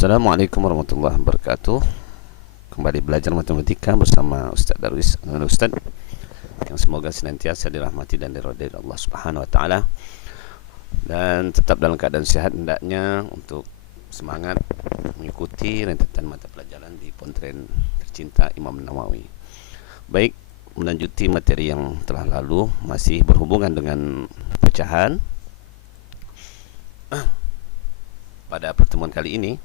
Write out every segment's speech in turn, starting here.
Assalamualaikum warahmatullahi wabarakatuh. Kembali belajar matematika bersama Ustaz Darwis Ustaz, yang semoga senantiasa dirahmati dan diridhai Allah Subhanahu wa taala, dan tetap dalam keadaan sehat hendaknya untuk semangat mengikuti rentetan mata pelajaran di Pontren tercinta Imam Nawawi. Baik, melanjuti materi yang telah lalu, masih berhubungan dengan pecahan. Pada pertemuan kali ini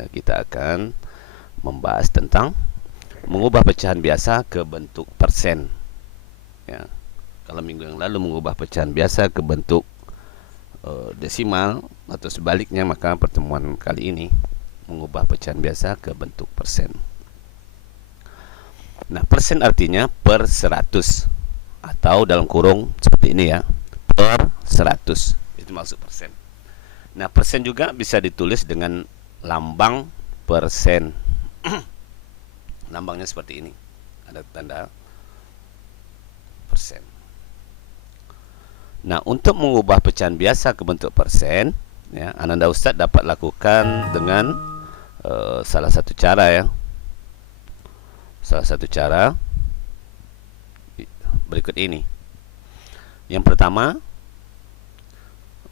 kita akan membahas tentang mengubah pecahan biasa ke bentuk persen. Ya, kalau minggu yang lalu mengubah pecahan biasa ke bentuk desimal atau sebaliknya, maka pertemuan kali ini mengubah pecahan biasa ke bentuk persen. Nah, persen artinya per 100, atau dalam kurung seperti ini ya, per 100. Itu maksud persen. Nah, persen juga bisa ditulis dengan lambang persen. Lambangnya seperti ini, ada tanda persen. Nah, untuk mengubah pecahan biasa ke bentuk persen, ya, Ananda Ustaz dapat lakukan dengan salah satu cara ya. Salah satu cara berikut ini. Yang pertama,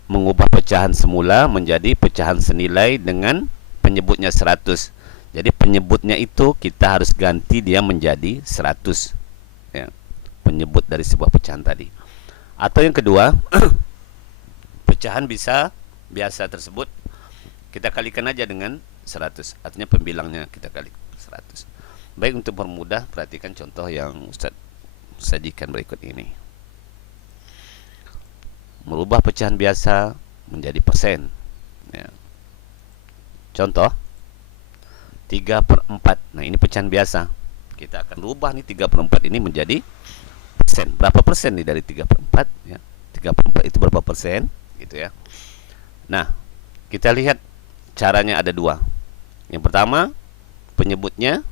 mengubah pecahan semula menjadi pecahan senilai dengan penyebutnya 100. Jadi penyebutnya itu kita harus ganti dia menjadi 100 ya, penyebut dari sebuah pecahan tadi. Atau yang kedua, pecahan biasa tersebut kita kalikan aja dengan 100, artinya pembilangnya kita kali 100. Baik, untuk permudah perhatikan contoh yang Ustaz sajikan berikut ini. Merubah pecahan biasa menjadi persen ya. Contoh 3/4. Nah, ini pecahan biasa. Kita akan rubah nih 3/4 ini menjadi persen. Berapa persen nih dari 3/4 ya? 3/4 itu berapa persen gitu ya. Nah, kita lihat caranya ada dua. Yang pertama, penyebutnya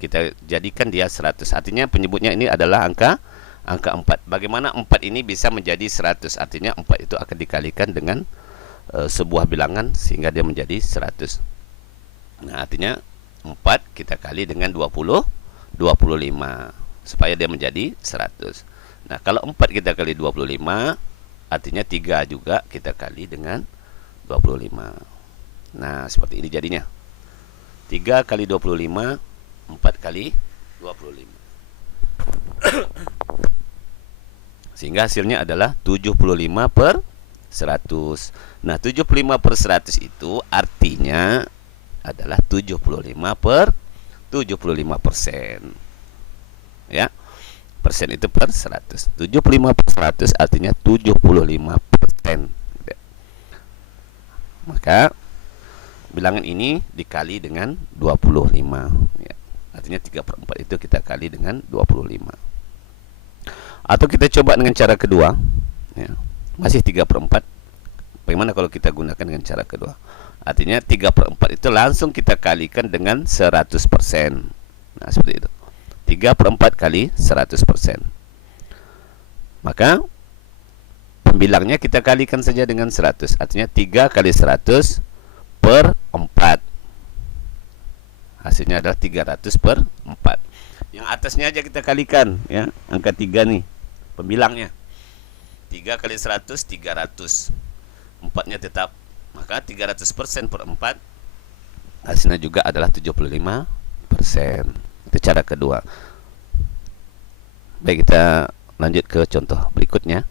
kita jadikan dia 100. Artinya penyebutnya ini adalah angka 4. Bagaimana 4 ini bisa menjadi 100? Artinya 4 itu akan dikalikan dengan sebuah bilangan sehingga dia menjadi 100. Nah, artinya 4 kita kali dengan 25 supaya dia menjadi 100. Nah, kalau 4 kita kali 25, artinya 3 juga kita kali dengan 25. Nah, seperti ini jadinya. 3 kali 25, 4 kali 25. Sehingga hasilnya adalah 75/100. Nah, 75/100 itu artinya adalah 75/75%. Ya. Persen itu per 100. 75/100 artinya 75%. Maka bilangan ini dikali dengan 25 ya. Artinya 3/4 itu kita kali dengan 25. Atau kita coba dengan cara kedua ya. Masih 3/4. Bagaimana kalau kita gunakan dengan cara kedua? Artinya 3/4 itu langsung kita kalikan dengan 100%. Nah, seperti itu. 3/4 kali 100%. Maka pembilangnya kita kalikan saja dengan 100. Artinya 3 kali 100 per 4. Hasilnya adalah 300/4. Yang atasnya aja kita kalikan ya, angka 3 nih pembilangnya. 3 kali 100 300. 4-nya tetap. Maka 300% per 4 hasilnya juga adalah 75%. Itu cara kedua. Baik, kita lanjut ke contoh berikutnya.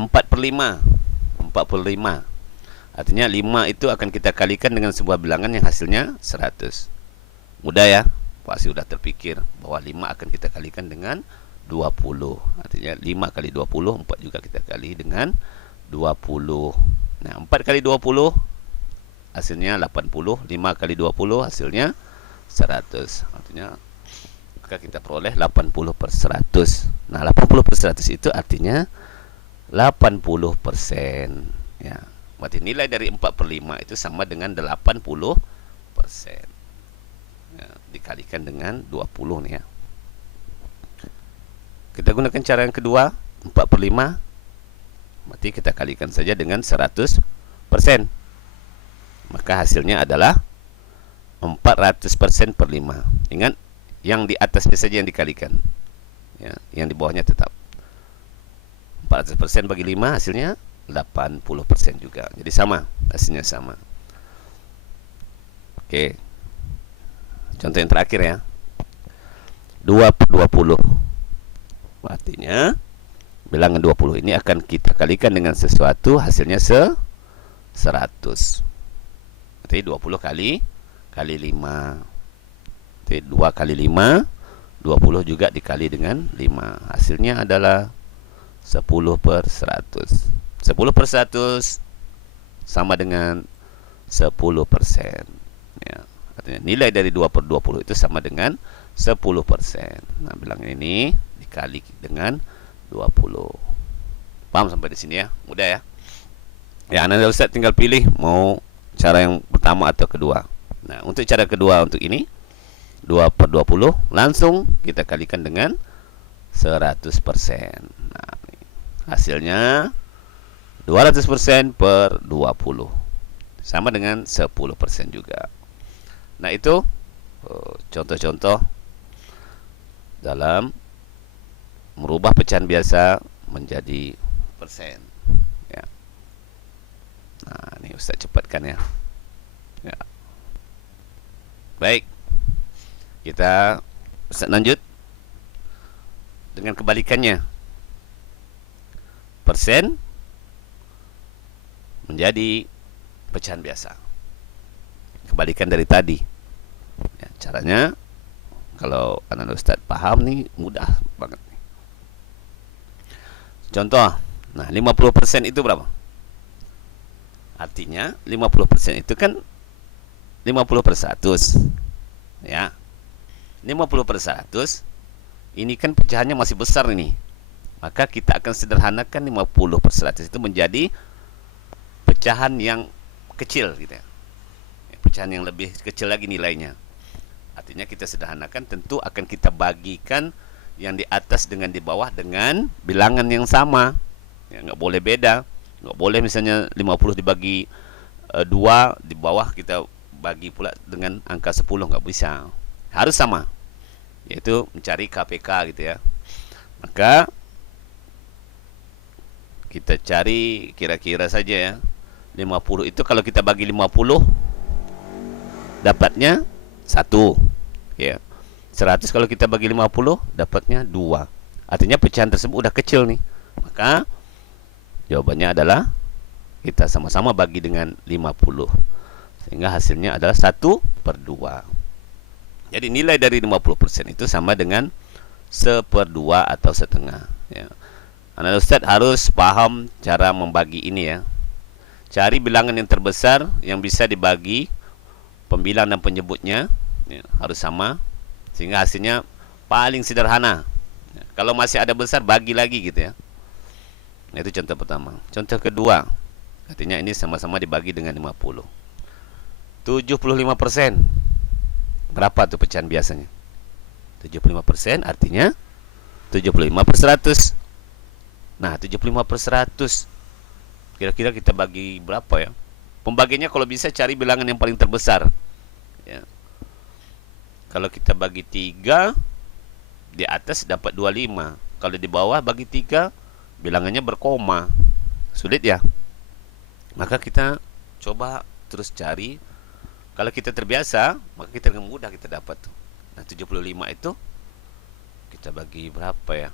4/5. 4/5. Artinya 5 itu akan kita kalikan dengan sebuah bilangan yang hasilnya 100. Mudah ya? Pasti sudah terpikir bahwa 5 akan kita kalikan dengan 20. Artinya 5 kali 20, 4 juga kita kali dengan 20. Nah, 4 kali 20 hasilnya 80. 5 kali 20 hasilnya 100. Artinya maka kita peroleh 80/100. Nah, 80/100 itu artinya 80%. Ya. Berarti nilai dari 4/5 itu sama dengan 80%. Ya, dikalikan dengan 20 nih ya. Kita gunakan cara yang kedua, 4/5. Berarti kita kalikan saja dengan 100%. maka hasilnya adalah 400% per 5. Ingat, yang di atasnya saja yang dikalikan, ya, yang di bawahnya tetap 400% bagi 5 hasilnya 80% juga. Jadi sama, hasilnya sama. Oke, contoh yang terakhir ya, 2 per 20. Artinya bilangan 20 ini akan kita kalikan dengan sesuatu, hasilnya 100. Jadi 20 kali 5. Jadi 2 kali 5, 20 juga dikali dengan 5. Hasilnya adalah 10 per 100. 10 per 100 sama dengan 10%. Ya, artinya nilai dari 2 per 20 itu sama dengan 10%. Nah, bilangan ini dikali dengan 20. Paham sampai di sini ya? Mudah ya? Ya, Anda Ustaz tinggal pilih mau cara yang pertama atau kedua. Nah, untuk cara kedua untuk ini 2 per 20 langsung kita kalikan dengan 100%. Nah, hasilnya 200% per 20 sama dengan 10% juga. Nah, itu contoh-contoh dalam merubah pecahan biasa menjadi persen ya. Nah, ini Ustaz cepatkan ya. Ya. Baik, kita Ustaz lanjut dengan kebalikannya. Persen menjadi pecahan biasa, kebalikan dari tadi ya. Caranya kalau anak Ustaz paham nih, mudah banget nih. Contoh, nah 50% itu berapa? Artinya 50% itu kan 50 per 100 ya. 50 per 100 ini kan pecahannya masih besar ini, maka kita akan sederhanakan 50 per 100 itu menjadi pecahan yang kecil gitu ya. Pecahan yang lebih kecil lagi nilainya. Artinya kita sederhanakan, tentu akan kita bagikan yang di atas dengan di bawah dengan bilangan yang sama ya, nggak boleh beda. Nggak boleh misalnya 50 dibagi 2, di bawah kita bagi pula dengan angka 10, nggak bisa. Harus sama, yaitu mencari KPK gitu ya. Maka kita cari kira-kira saja ya, 50 itu kalau kita bagi 50 dapatnya 1 ya. 100 kalau kita bagi 50 dapatnya 2. Artinya pecahan tersebut udah kecil nih. Maka jawabannya adalah kita sama-sama bagi dengan 50, sehingga hasilnya adalah 1 per 2. Jadi nilai dari 50% itu sama dengan 1/2 atau setengah ya. Anak Ustaz harus paham cara membagi ini ya. Cari bilangan yang terbesar yang bisa dibagi pembilang dan penyebutnya ya, harus sama, sehingga hasilnya paling sederhana ya. Kalau masih ada besar, bagi lagi gitu ya. Nah, itu contoh pertama. Contoh kedua, artinya ini sama-sama dibagi dengan 50. 75%. Berapa tuh pecahan biasanya? 75% artinya 75 per 100. Nah, 75 per 100 kira-kira kita bagi berapa ya? Pembagiannya kalau bisa cari bilangan yang paling terbesar ya. Kalau kita bagi 3, di atas dapat 25. Kalau di bawah bagi 3, bilangannya berkoma. Sulit ya? Maka kita coba terus cari. Kalau kita terbiasa, maka kita dengan mudah kita dapat tuh. Nah, 75 itu kita bagi berapa ya?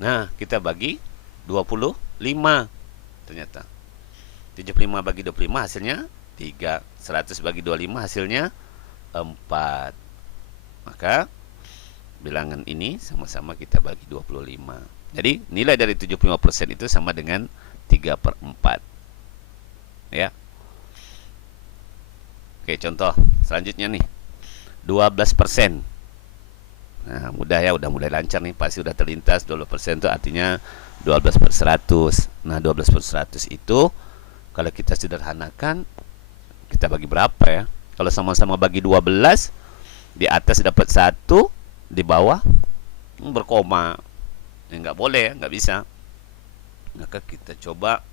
Nah, kita bagi 25 ternyata. 75 bagi 25 hasilnya 3. 100 bagi 25 hasilnya 4. Maka bilangan ini sama-sama kita bagi 25. Jadi nilai dari 75% itu sama dengan 3/4 ya. Oke, contoh selanjutnya nih, 12%. Nah, mudah ya, udah mulai lancar nih, pasti udah terlintas. 12% itu artinya 12 per 100. Nah, 12 per 100 itu kalau kita sederhanakan, kita bagi berapa ya? Kalau sama-sama bagi 12, di atas dapat 1, di bawah berkoma. Ya, nggak boleh ya, nggak bisa. Maka kita coba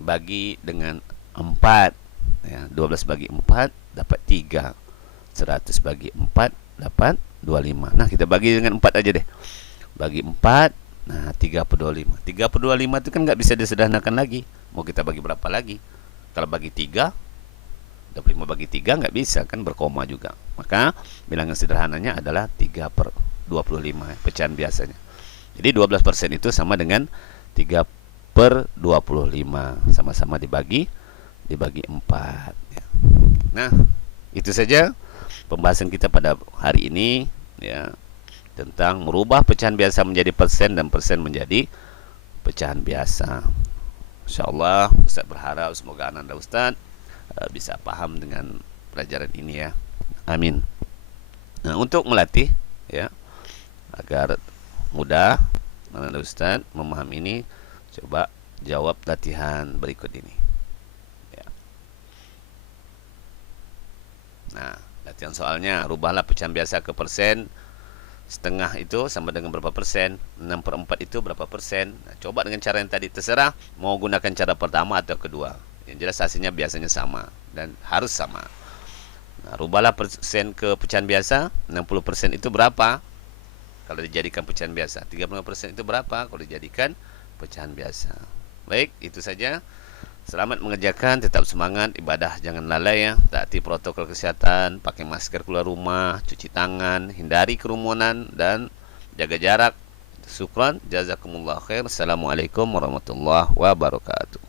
bagi dengan 4. Ya, 12 bagi 4 dapat 3. 100 bagi 4 dapat 25. Nah, kita bagi dengan 4 aja deh. Bagi 4, nah 3 per 25. 3 per 25 itu kan nggak bisa disederhanakan lagi. Mau kita bagi berapa lagi? Kalau bagi 3, 25 bagi 3 nggak bisa kan, berkoma juga. Maka bilangan sederhananya adalah 3 per 25, pecahan biasanya. Jadi 12% itu sama dengan 3 per 25. Sama-sama dibagi 4. Ya. Nah, itu saja pembahasan kita pada hari ini, ya, tentang merubah pecahan biasa menjadi persen dan persen menjadi pecahan biasa. InsyaAllah Ustaz berharap semoga anak Ustaz bisa paham dengan pelajaran ini, ya. Amin. Nah, untuk melatih, ya, agar mudah anak Ustaz memahami ini, coba jawab latihan berikut ini, ya. Nah, latihan soalnya, rubahlah pecahan biasa ke persen. Setengah itu sama dengan berapa persen? 6 per 4 itu berapa persen? Nah, coba dengan cara yang tadi, terserah mau gunakan cara pertama atau kedua. Yang jelas hasilnya biasanya sama dan harus sama. Nah, rubahlah persen ke pecahan biasa. 60% itu berapa kalau dijadikan pecahan biasa? 35% itu berapa kalau dijadikan pecahan biasa? Baik, itu saja. Selamat mengerjakan, tetap semangat, ibadah jangan lalai, ya. Taati protokol kesehatan, pakai masker keluar rumah, cuci tangan, hindari kerumunan dan jaga jarak. Syukran, jazakumullah khair. Assalamualaikum warahmatullahi wabarakatuh.